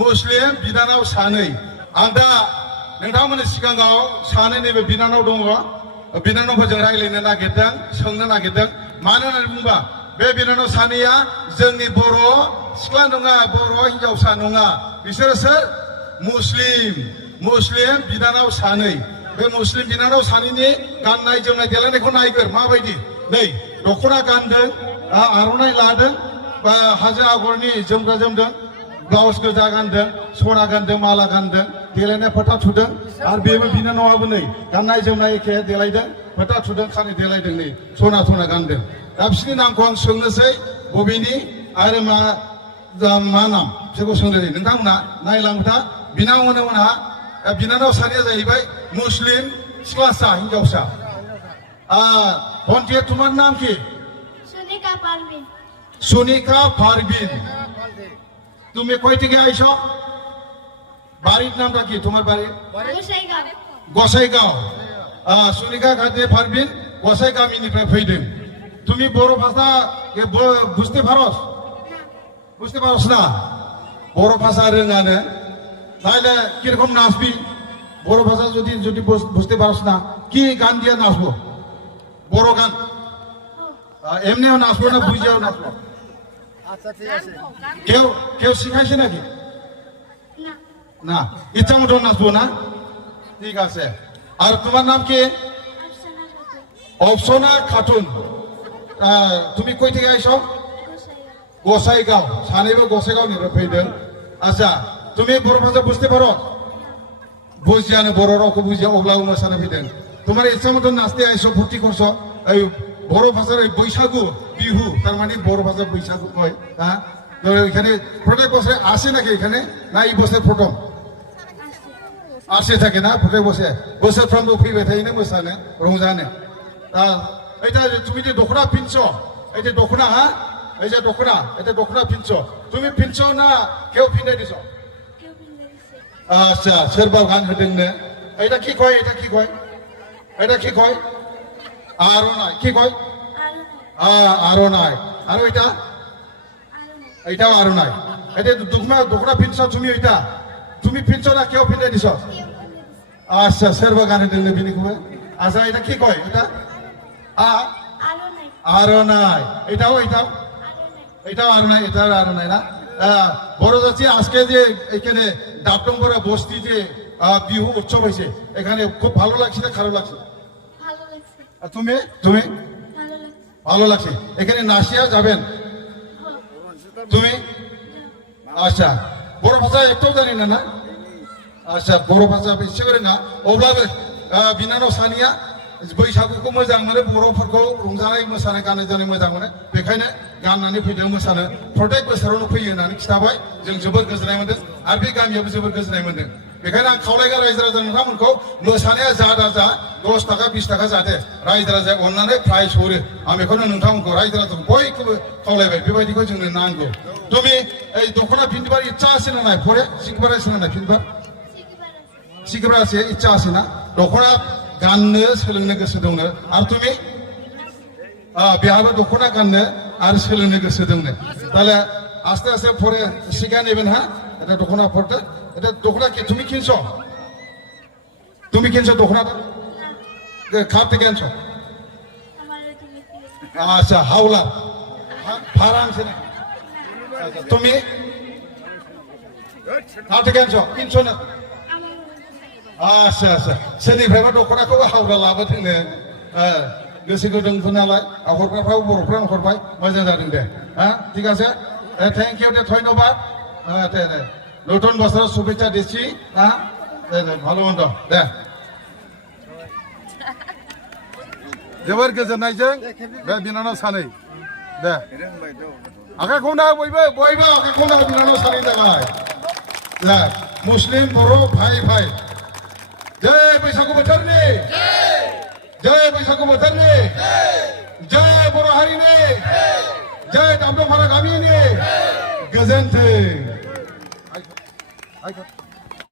मुस्लिम बिनानाव सानै आं दा नोंथांमोननि सिगाङाव सानै नैबे बिनानाव दङ बिनानावफोरजों रायज्लायनो नागिरदों सोंनो नागिरदों मानो होननानै बुंबा बे बिनानाव सानैया जोंनि बर' सिख्ला नङा बर' हिनजावसा नङा बिसोरो सोर मुस्लिम बिनानाव सानै बे मुस्लिम बिनानाव सानैनि गाननाय जोमनाय देलायनायखौ नायगोर माबायदि नै दख'ना गानदों आर'नाइ लादों बा हाजो आगरनि जोमग्रा जोमदों ब्लाउस गोजा गानदों सना गानदों माला गानदों देलायनाय फोथा थुदों आरो बेबो बिनानावाबो नै गाननाय जोमनाय एखे देलायदों फोथा थुदों खानाय देलायदों नै सना गानदों दा बिसोरनि नामखौ आं सोंनोसै बबेनि आरो मा नाम बिसोरखौ सोंदों नोंथांमोना नायलांथा बिनानाव सानैया जाहैबाय मुस्लिम सिख्लासा हिनजावसा भन्टिया তোমার নাম কি সুনিকা পারভিন তুমি কই থেকে আইছো বাড়ির নামটা কি তোমার বাড়ি গোসাইগাঁও সুনিকা খাতে পারভিন গোসাই গামিनिफ्राय फैदों তুমি বড় ভাষা বুঝতে পারোস না বড় ভাষা रोङानो তাহলে কিরকম নাচবি বড় ভাষা যদি বুঝতে পারোস না কি গান দিয়ে নাচবো বড় গান এমনিও নাচবো না বুঝেও নাচবো আচ্ছা ঠিক আছে কেউ শিখাইছে নাকি না ইচ্ছা মতো নাচবো না ঠিক আছে আর তোমার নাম কি অপসনা খাতুন তুমি কই থেকে আইছো গোসাইগাঁও সানैबो গোসাইগাঁওनिफ्राय फैदों আচ্ছা তুমি বড় ভাষা বুঝতে পারো বুঝিয়াनो बर' रावखौ बुजिया अब्लाबो मोसानो फैदों তোমার ইচ্ছা মতো নাচতে আইছো ভর্তি করছো এই বড় ভাষার এই বৈশাগু বিহু তার মানে বড় ভাষা বৈশাগু কয় হ্যাঁ তো এখানে প্রত্যেক বছরে আসে নাকি এখানে না এই বছর প্রথম আসে থাকে না প্রত্যেক বছরफ्रामबो फैबाय थायोनो मोसानो रंजानो এইটা তুমি যে দখনা পিনছো এই যে দখনা হ্যাঁ এই যে দখনা পিনছো তুমি পিনছো না কেউ পিনে দিছো আচ্ছা সোরবা গান होदोंनो এটা কি কয় আরনাই কি কয় আরনাই আর এইটাও আরনাই এটা দখনা পিনছো তুমি পিনছো না কেউ পিনে দিছো আচ্ছা সোরবা গান होदोंनो বিনিকো আচ্ছা এটা কি কয় এটা আরনাই এটাও আরনাই না বড় যাচ্ছি আজকে যে এখানে ডাবডঙ্গরা বস্তি যে বিহু উৎসব হয়েছে এখানে খুব ভালো লাগছে না খারাপ লাগছে তুমি ভালো লাগছে এখানে নাচিয়া যাবেন তুমি আচ্ছা বড় ভাষা একটাও জানি না আচ্ছা বড় ভাষা বেশি করে না अब्लाबो बिनानाव सानैया बैसागुखौ मोजां मोनो बर'फोरखौ रंजानाय मोसानाय गाननाय जोमनाय मोजां मोनो बेखायनो गाननानै फैदों मोसानो प्रत्येक बोसोरावनो फैयो होननानै खिथाबाय जों जोबोद गोजोननाय मोनदों आरो बे गामियाबो जोबोद गोजोननाय मोनदों बेखायनो आं खावलायगा रायजो राजा नोंथांमोनखौ मोसानाया जा 20 थाखा 20 थाखा जाहाथे रायजो राजाया अननानै प्राइज हरो आं बेखौनो नोंथांमोनखौ रायजो राजाखौ बयखौबो खावलायबाय बेबायदिखौ जोंनो नांगौ তুমি এই দখনা পিনবার ইচ্ছা আছে না নাই পরে শিখবার আছে না নাই শিখবার আছে ইচ্ছা আছে না দখনা गाननो सोलोंनो गोसो दंनो आरो তুমি बेहाबो दखना गाननो आरो सोलोंनो गोसो दंनो তাহলে আস্তে আস্তে পরে শিখা নেবেন হ্যাঁ এটা দখনা পড়তে এটা দখনা কি তুমি কিনছো দখনাটা কার থেকে আনছো আচ্ছা হাওলা ভাড়া আনছে না তুমি কার থেকে আনছো কিনছো না আচ্ছা सोरनिफ्रायबा दखनाखौबो हावला लाबोदोंनो गोसो गुदुंफोर नालाय हरग्राफ्राबो बर'फ्रानो हरबाय मोजां जादों दे হ্যাঁ ঠিক আছে থ্যাংক ইউ দে ধন্যবাদ দে নতুন বছর শুভেচ্ছা দিচ্ছি হ্যাঁ ভালো মন্দ দে जोबोर गोजोननायजों बे बिनानाव सानै दे आखाइखौ ना बयबो आखाइखौ ना बिनानाव सानै जाबाय दे मुस्लिम बर' भाई जय बैसागु बोथोरनि जय बैसागु बोथोरनि जय बर' हारिनि जय दामदं फारा गामिनि गोजोन्थों